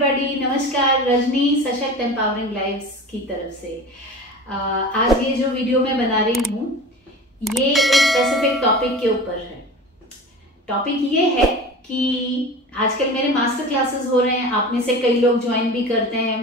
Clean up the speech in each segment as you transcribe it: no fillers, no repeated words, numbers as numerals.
Everybody, नमस्कार। रजनी सशक्त empowering lives की तरफ से आज ये जो वीडियो मैं बना रही हूँ ये एक स्पेसिफिक टॉपिक के ऊपर है। टॉपिक ये है कि आजकल मेरे मास्टर क्लासेस हो रहे हैं, आप में से कई लोग ज्वाइन भी करते हैं।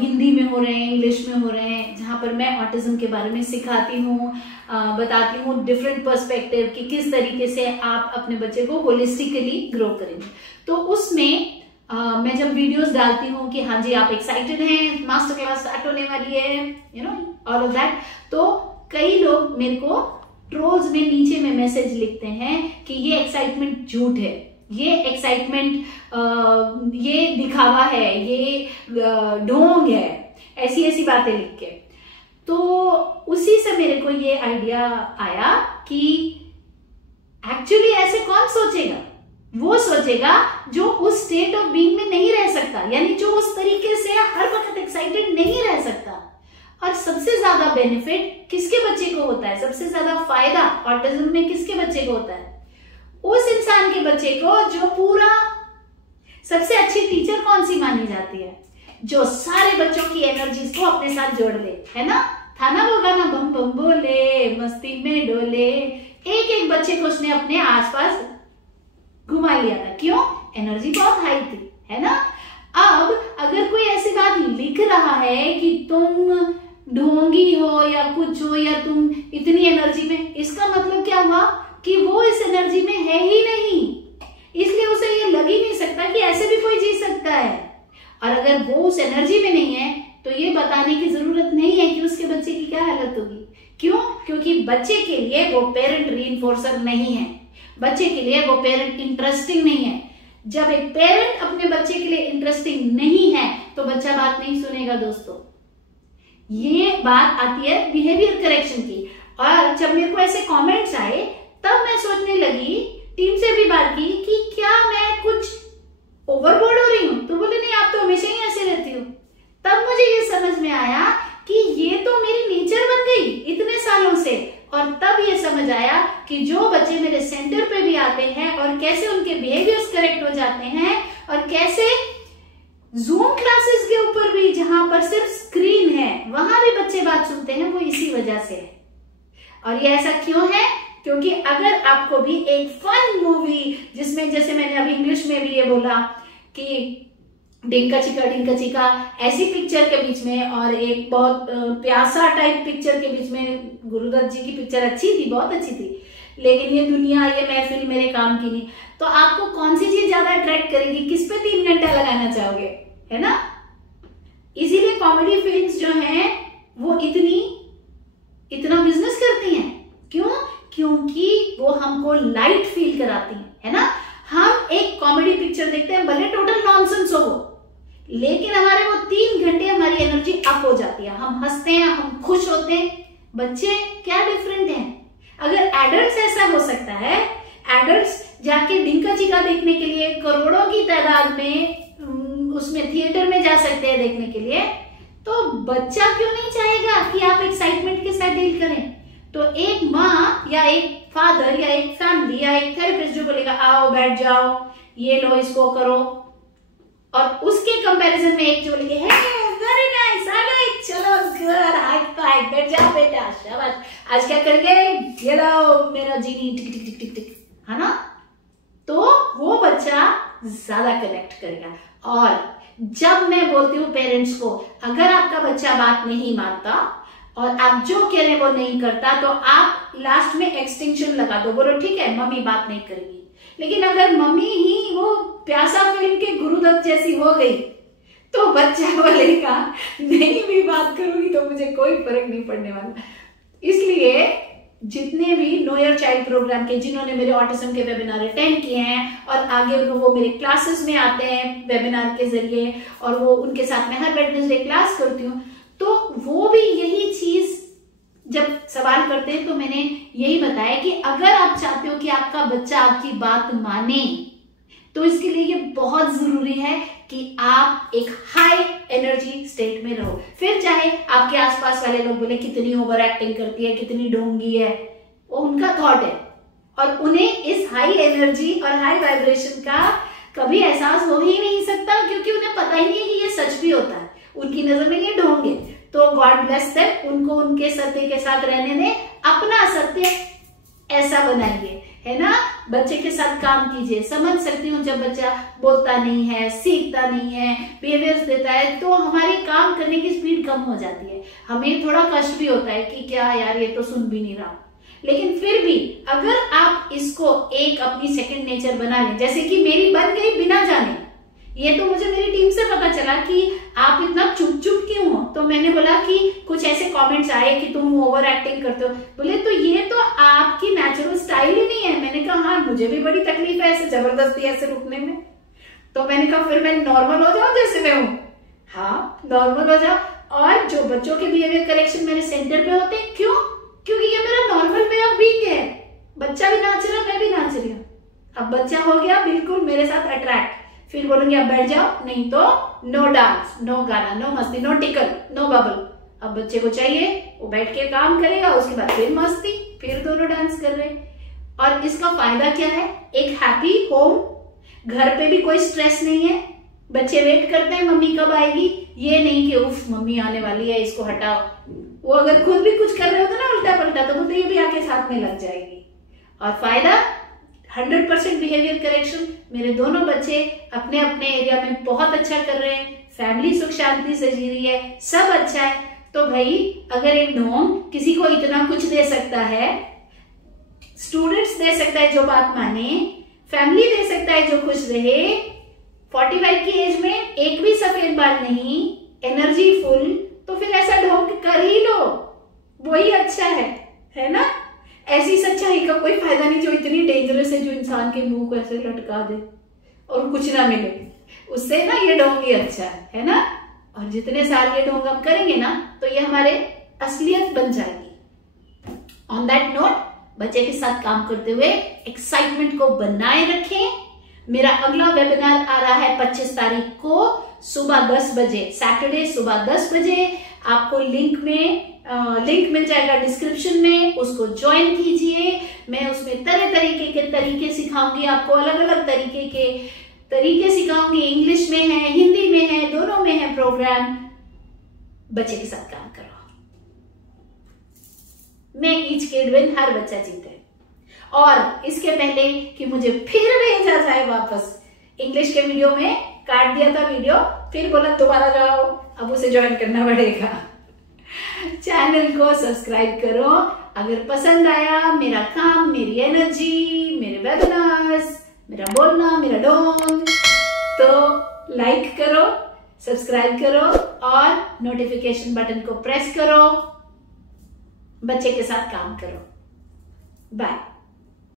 हिंदी में हो रहे हैं, इंग्लिश में हो रहे हैं, जहाँ पर मैं ऑटिज्म के बारे में सिखाती हूँ, बताती हूँ डिफरेंट पर्सपेक्टिव कि किस तरीके से आप अपने बच्चे को होलिस्टिकली ग्रो करेंगे। तो उसमें मैं जब वीडियोस डालती हूँ कि हाँ जी आप एक्साइटेड हैं, मास्टर क्लास स्टार्ट होने वाली है, you know all of that, तो कई लोग मेरे को ट्रोल्स में नीचे में मैसेज लिखते हैं कि ये एक्साइटमेंट झूठ है, ये एक्साइटमेंट ये दिखावा है, ये ढोंग है, ऐसी ऐसी बातें लिख के। तो उसी से मेरे को ये आइडिया आया कि एक्चुअली ऐसे कौन सोचेगा, वो सोचेगा जो उस स्टेट ऑफ बीइंग में नहीं रह सकता, यानी जो उस तरीके से हर वक्त एक्साइटेड नहीं रह सकता। और सबसे ज्यादा बेनिफिट किसके बच्चे को होता है, सबसे ज्यादा फायदा ऑटिज्म में किसके बच्चे को होता है? उस इंसान के बच्चे को जो पूरा सबसे अच्छी टीचर कौन सी मानी जाती है, जो सारे बच्चों की एनर्जीज को अपने साथ जोड़ ले, है ना? था ना वो गाना, बम बम बोले मस्ती में डोले, एक एक बच्चे को उसने अपने आसपास घुमा लिया था। क्यों? एनर्जी बहुत हाई थी, है ना? अब अगर कोई ऐसी बात लिख रहा है कि तुम ढोंगी हो या कुछ हो, या तुम इतनी एनर्जी में, इसका मतलब क्या हुआ कि वो इस एनर्जी में है ही नहीं, इसलिए उसे ये लग ही नहीं सकता कि ऐसे भी कोई जी सकता है। और अगर वो उस एनर्जी में नहीं है तो ये बताने की जरूरत नहीं है कि उसके बच्चे की क्या हालत होगी। क्यों? क्योंकि बच्चे के लिए वो पेरेंट रीइंफोर्सर नहीं है, बच्चे के लिए वो पेरेंट इंटरेस्टिंग नहीं है। जब एक पेरेंट अपने बच्चे के लिए इंटरेस्टिंग नहीं है तो बच्चा बात नहीं सुनेगा। दोस्तों, ये बात आती है बिहेवियर करेक्शन की। और जब मेरे को ऐसे कमेंट्स आए तब मैं सोचने लगी, टीम से भी बात की कि क्या मैं कुछ ओवरबोर्ड हो रही हूं? तो बोले नहीं, आप तो हमेशा ही ऐसे रहती हो। तब मुझे ये समझ में आया कि ये तो मेरी नेचर बन गई इतने सालों से। और तब ये समझ आया कि जो बच्चे मेरे सेंटर पे भी आते हैं और कैसे उनके बिहेवियर्स करेक्ट हो जाते हैं, और कैसे जूम क्लासेस के ऊपर भी जहां पर सिर्फ स्क्रीन है वहां भी बच्चे बात सुनते हैं, वो इसी वजह से है। और ये ऐसा क्यों है? क्योंकि अगर आपको भी एक फन मूवी, जिसमें जैसे मैंने अभी इंग्लिश में भी ये बोला कि डिंका चिका ऐसी पिक्चर के बीच में और एक बहुत प्यासा टाइप पिक्चर के बीच में, गुरुदत्त जी की पिक्चर अच्छी थी, बहुत अच्छी थी, लेकिन ये दुनिया, ये महफिल मेरे काम की नहीं। तो आपको कौन सी चीज ज्यादा अट्रैक्ट करेगी, किस पे 3 घंटा लगाना चाहोगे, है ना? इसीलिए कॉमेडी फिल्म्स जो हैं वो इतना बिजनेस करती हैं। क्यों? क्योंकि वो हमको लाइट फील कराती है ना? हम एक कॉमेडी पिक्चर देखते हैं, भले टोटल नॉनसेंस हो, लेकिन हमारे वो 3 घंटे हमारी एनर्जी अप हो जाती है, हम हंसते हैं, हम खुश होते हैं। बच्चे क्या डिफरेंट हैं? अगर एडल्ट्स ऐसा हो सकता है, एडल्ट्स जाके डिंका चिका देखने के लिए करोड़ों की तादाद में उसमें थिएटर में जा सकते हैं देखने के लिए, तो बच्चा क्यों नहीं चाहेगा कि आप एक्साइटमेंट के साथ डील करें? तो एक माँ या एक फादर या एक फैमिली या एक थेरेपिस्ट जो बोलेगा आओ बैठ जाओ, ये लो इसको करो, और उसके कंपैरिजन में एक जो बोलेगा वेरी नाइस, आ गए, चलो गुड, हाई फाइव, बैठ जाओ बेटा, शाबाश, आज क्या करेंगे, ये लो मेरा जीनी, टिक टिक टिक टिक टिक, है ना? तो वो बच्चा ज्यादा कनेक्ट करेगा। और जब मैं बोलती हूँ पेरेंट्स को, अगर आपका बच्चा बात नहीं मानता और आप जो कह रहे हैं वो नहीं करता, तो आप लास्ट में एक्सटेंशन लगा दो, बोलो ठीक है मम्मी बात नहीं करेगी। लेकिन अगर मम्मी ही वो प्यासा फिल्म के गुरुदत्त जैसी हो गई तो बच्चा बोलेगा नहीं भी बात करूंगी तो मुझे कोई फर्क नहीं पड़ने वाला। इसलिए जितने भी नो योर चाइल्ड प्रोग्राम के, जिन्होंने मेरे ऑटिज्म के वेबिनार अटेंड किए हैं और आगे वो मेरे क्लासेस में आते हैं वेबिनार के जरिए, और वो उनके साथ में हर वेडनेसडे क्लास करती हूँ, तो वो भी यही चीज जब सवाल करते हैं तो मैंने यही बताया कि अगर आप चाहते हो कि आपका बच्चा आपकी बात माने, तो इसके लिए ये बहुत जरूरी है कि आप एक हाई एनर्जी स्टेट में रहो। फिर चाहे आपके आसपास वाले लोग बोले कितनी ओवर एक्टिंग करती है, कितनी ढोंगी है, वो उनका थॉट है, और उन्हें इस हाई एनर्जी और हाई वाइब्रेशन कभी एहसास हो ही नहीं सकता, क्योंकि उन्हें पता ही नहीं है कि ये सच भी होता है। उनकी नजर में ये ढोंग है। तो गॉड ब्लेस देम, उनको उनके सत्य के साथ रहने दें, अपना सत्य ऐसा बनाइए, है ना। बच्चे के साथ काम कीजिए। समझ सकती हूँ जब बच्चा बोलता नहीं है, सीखता नहीं है, बिहेवियर्स देता है, तो हमारे काम करने की स्पीड कम हो जाती है। हमें थोड़ा कष्ट भी होता है कि क्या यार ये तो सुन भी नहीं रहा। लेकिन फिर भी अगर आप इसको एक अपनी सेकंड नेचर बना लें, जैसे कि मेरी बन गई बिना जाने, ये तो मुझे मेरी टीम से पता चला कि आप इतना चुप चुप क्यों हो। तो मैंने बोला कि कुछ ऐसे कमेंट्स आए कि तुम ओवर एक्टिंग करते हो। बोले तो ये तो आपकी नेचुरल स्टाइल ही नहीं है। मैंने कहा हाँ, मुझे भी बड़ी तकलीफ है ऐसे जबरदस्ती ऐसे रुकने में। तो मैंने कहा फिर मैं नॉर्मल हो जाऊं जैसे मैं हूं। हाँ, नॉर्मल हो जाओ। और जो बच्चों के बिहेवियर करेक्शन मेरे सेंटर पे होते हैं, क्यों? क्योंकि ये मेरा नॉर्मल वे ऑफ बीइंग है। बच्चा भी नाच रहा, मैं भी नाच रही हूँ। अब बच्चा हो गया बिल्कुल मेरे साथ अट्रैक्ट, फिर बोलेंगे अब बैठ जाओ, नहीं तो नो डांस, नो गाना, नो मस्ती, नो टिकल, नो बबल। अब बच्चे को चाहिए वो बैठ के काम करेगा, उसके बाद फिर मस्ती, फिर दोनों डांस कर रहे। और इसका फायदा क्या है? एक हैप्पी होम, घर पे भी कोई स्ट्रेस नहीं है। बच्चे वेट करते हैं मम्मी कब आएगी, ये नहीं कि उफ मम्मी आने वाली है इसको हटाओ। वो अगर खुद भी कुछ कर रहे होते ना उल्टा पलटा, तो बोलते ये भी आके साथ में लग जाएगी। और फायदा 100% बिहेवियर करेक्शन। मेरे दोनों बच्चे अपने अपने एरिया में बहुत अच्छा कर रहे हैं, फैमिली सुख शांति से जी रही है, सब अच्छा है। तो भाई अगर एक ढोंग किसी को इतना कुछ दे सकता है, स्टूडेंट्स दे सकता है जो बात माने, फैमिली दे सकता है जो खुश रहे, 45 की एज में एक भी सफेद बाल नहीं, एनर्जी फुल, तो फिर ऐसा ढोंग कर ही लो, वही अच्छा है ना। ऐसी सच्चाई का कोई फायदा नहीं जो इतनी डेंजरस है, जो इंसान के मुंह को ऐसे लटका दे और कुछ ना मिले। उससे ना ये ढोंग ही अच्छा है ना। और जितने साल ये ढोंग हम करेंगे ना, तो ये हमारे असलियत बन जाएगी। ऑन दैट नोट, बच्चे के साथ काम करते हुए एक्साइटमेंट को बनाए रखें। मेरा अगला वेबिनार आ रहा है 25 तारीख को सुबह 10 बजे, सैटरडे सुबह 10 बजे। आपको लिंक मिल जाएगा डिस्क्रिप्शन में, उसको ज्वाइन कीजिए। मैं उसमें तरह तरीके के तरीके सिखाऊंगी आपको, अलग अलग तरीके सिखाऊंगी। इंग्लिश में है, हिंदी में है, दोनों में है प्रोग्राम। बच्चे के साथ काम करो। मैं ईच किड विन, हर बच्चा जीते। और इसके पहले कि मुझे फिर भेजा जाए वापस, इंग्लिश के वीडियो में काट दिया था वीडियो, फिर बोला दोबारा जाओ, अब उसे ज्वाइन करना पड़ेगा। चैनल को सब्सक्राइब करो। अगर पसंद आया मेरा काम, मेरी एनर्जी, मेरे वेबिनार्स, मेरा बोलना, मेरा ढोंग, तो लाइक करो, सब्सक्राइब करो और नोटिफिकेशन बटन को प्रेस करो। बच्चे के साथ काम करो। बाय।